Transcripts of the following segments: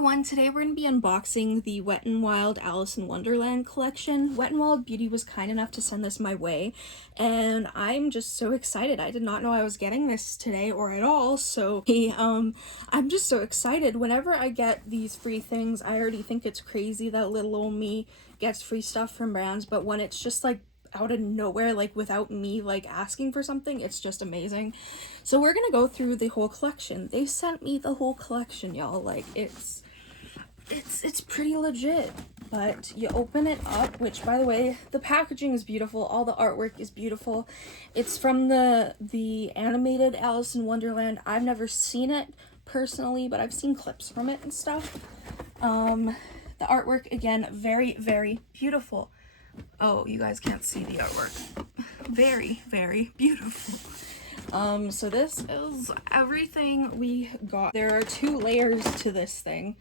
everyone, today we're going to be unboxing the Wet n Wild Alice in Wonderland collection. Wet n Wild Beauty was kind enough to send this my way, and I'm just so excited. I did not know I was getting this today or at all, so I'm just so excited. Whenever I get these free things, I already think it's crazy that little old me gets free stuff from brands, but when it's just like out of nowhere, like without me like asking for something, it's just amazing. So we're gonna go through the whole collection. They sent me the whole collection, y'all. Like it's pretty legit. But you open it up, which by the way, the packaging is beautiful, all the artwork is beautiful. It's from the animated Alice in Wonderland. I've never seen it personally, but I've seen clips from it and stuff. The artwork, again, very, very beautiful. Oh, you guys can't see the artwork. Very, very beautiful. So this is everything we got. There are 2 layers to this thing,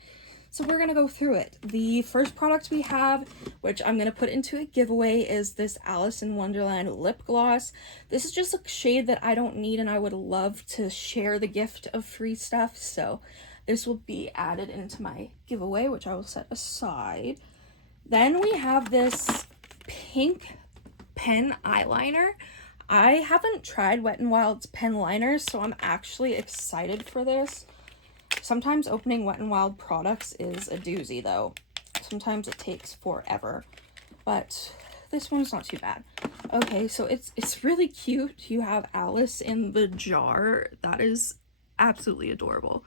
so we're gonna go through it. The first product we have, which I'm gonna put into a giveaway, is this Alice in Wonderland lip gloss. This is just a shade that I don't need, and I would love to share the gift of free stuff, so this will be added into my giveaway, which I will set aside. Then we have this pink pen eyeliner. I haven't tried Wet n Wild's pen liners, so I'm actually excited for this. Sometimes opening Wet n Wild products is a doozy though. Sometimes it takes forever, but this one's not too bad. Okay, so it's really cute. You have Alice in the jar. That is absolutely adorable.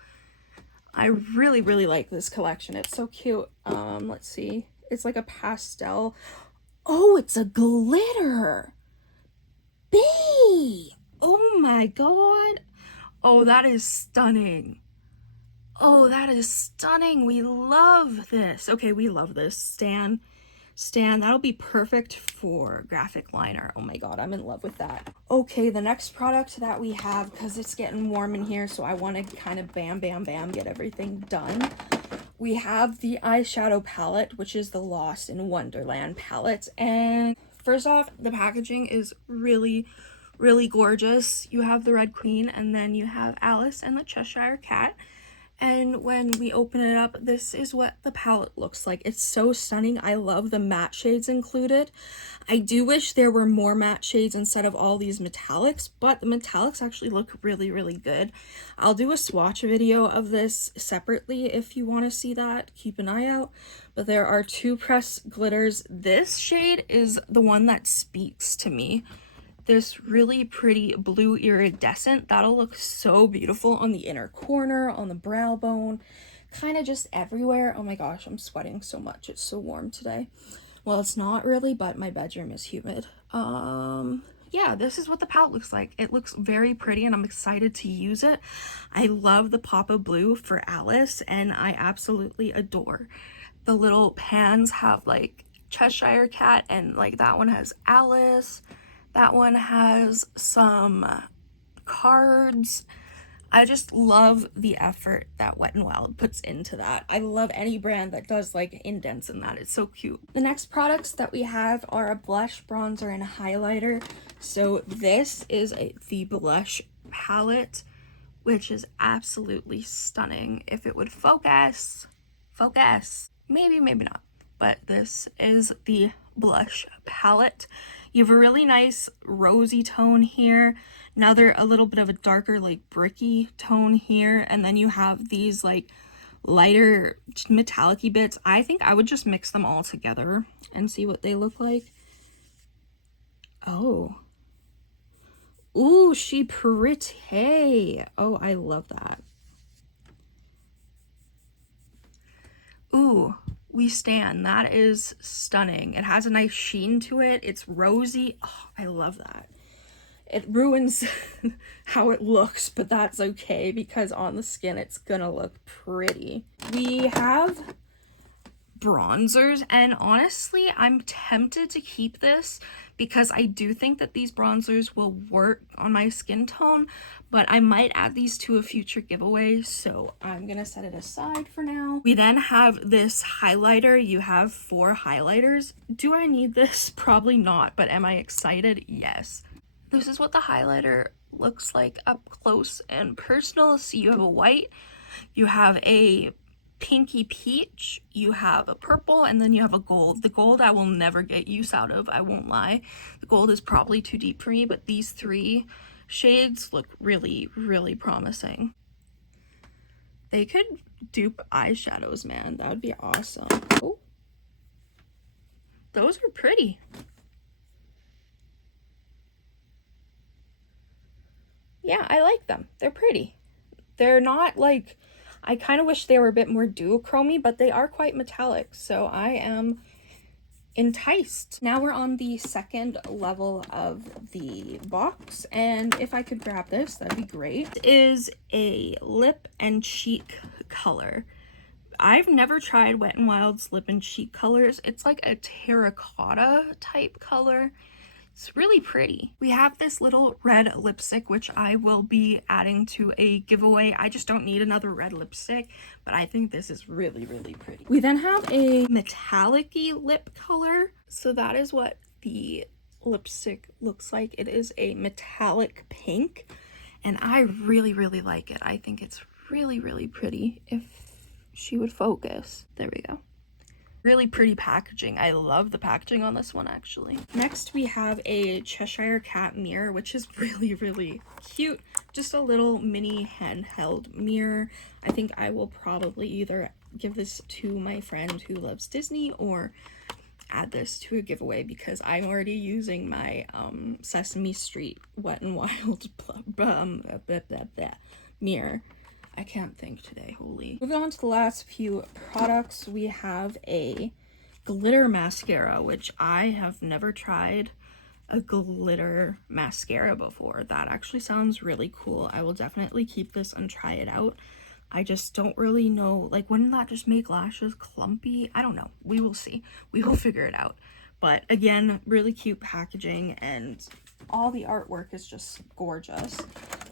I really, really like this collection. It's so cute. Let's see. It's like a pastel. Oh, it's a glitter. Bee! Oh my god. Oh, that is stunning. Oh, that is stunning. We love this. Okay, we love this. Stan, that'll be perfect for graphic liner. Oh my god, I'm in love with that. Okay, the next product that we have, because it's getting warm in here, so I want to kind of bam, get everything done. We have the eyeshadow palette, which is the Lost in Wonderland palette. And first off, the packaging is really, really gorgeous. You have the Red Queen, and then you have Alice and the Cheshire Cat. And when we open it up, this is what the palette looks like. It's so stunning. I love the matte shades included. I do wish there were more matte shades instead of all these metallics, but the metallics actually look really, really good. I'll do a swatch video of this separately if you want to see that. Keep an eye out. But there are 2 pressed glitters. This shade is the one that speaks to me. This really pretty blue iridescent, that'll look so beautiful on the inner corner, on the brow bone, kind of just everywhere. Oh my gosh, I'm sweating so much. It's so warm today. Well, it's not really, but my bedroom is humid. Yeah, this is what the palette looks like. It looks very pretty and I'm excited to use it. I love the pop of blue for Alice and I absolutely adore. The little pans have like Cheshire Cat and like that one has Alice. That one has some cards. I just love the effort that Wet n Wild puts into that. I love any brand that does like indents in that. It's so cute. The next products that we have are a blush, bronzer, and highlighter. So this is the blush palette, which is absolutely stunning. If it would focus, maybe not. But this is the blush palette. You have a really nice rosy tone here, another a little bit of a darker like bricky tone here, and then you have these like lighter metallic-y bits. I think I would just mix them all together and see what they look like. Oh. Ooh, she pretty. Oh, I love that. Ooh. We stand. That is stunning. It has a nice sheen to it. It's rosy. Oh, I love that. It ruins how it looks, but that's okay because on the skin it's gonna look pretty. We have bronzers, and honestly I'm tempted to keep this because I do think that these bronzers will work on my skin tone, but I might add these to a future giveaway, so I'm gonna set it aside for now. We then have this highlighter. You have 4 highlighters. Do I need this? Probably not, but am I excited? Yes. This is what the highlighter looks like up close and personal. So you have a white, you have a pinky peach, you have a purple, and then you have a gold. The gold I will never get use out of, I won't lie. The gold is probably too deep for me, but these three shades look really, really promising. They could dupe eyeshadows, man. That would be awesome. Oh, those are pretty. Yeah, I like them. They're pretty. They're not like, I kind of wish they were a bit more duochromy, but they are quite metallic, so I am enticed. Now we're on the second level of the box, and if I could grab this, that'd be great. It is a lip and cheek color. I've never tried Wet n Wild's lip and cheek colors. It's like a terracotta type color. It's really pretty. We have this little red lipstick, which I will be adding to a giveaway. I just don't need another red lipstick, but I think this is really, really pretty. We then have a metallic-y lip color. So that is what the lipstick looks like. It is a metallic pink, and I really, really like it. I think it's really, really pretty. If she would focus. There we go. Really pretty packaging. I love the packaging on this one, actually. Next, we have a Cheshire Cat mirror, which is really, really cute. Just a little mini handheld mirror. I think I will probably either give this to my friend who loves Disney or add this to a giveaway because I'm already using my Sesame Street Wet n Wild mirror. I can't think today, holy. Moving on to the last few products, we have a glitter mascara, which I have never tried a glitter mascara before. That actually sounds really cool. I will definitely keep this and try it out. I just don't really know, like, wouldn't that just make lashes clumpy? I don't know. We will see. We will figure it out. But again, really cute packaging, and all the artwork is just gorgeous.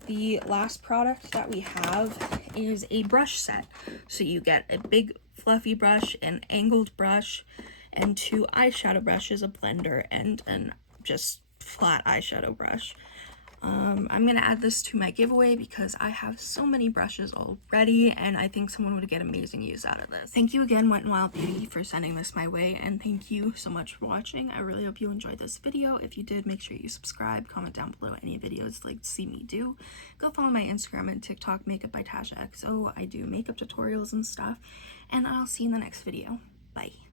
The last product that we have is a brush set. So you get a big fluffy brush, an angled brush, and 2 eyeshadow brushes, a blender, and an just flat eyeshadow brush. I'm gonna add this to my giveaway because I have so many brushes already, and I think someone would get amazing use out of this. Thank you again, Wet n Wild Beauty, for sending this my way, and thank you so much for watching. I really hope you enjoyed this video. If you did, make sure you subscribe, comment down below any videos you'd like to see me do. Go follow my Instagram and TikTok, Makeup by Tasha XO. I do makeup tutorials and stuff, and I'll see you in the next video. Bye.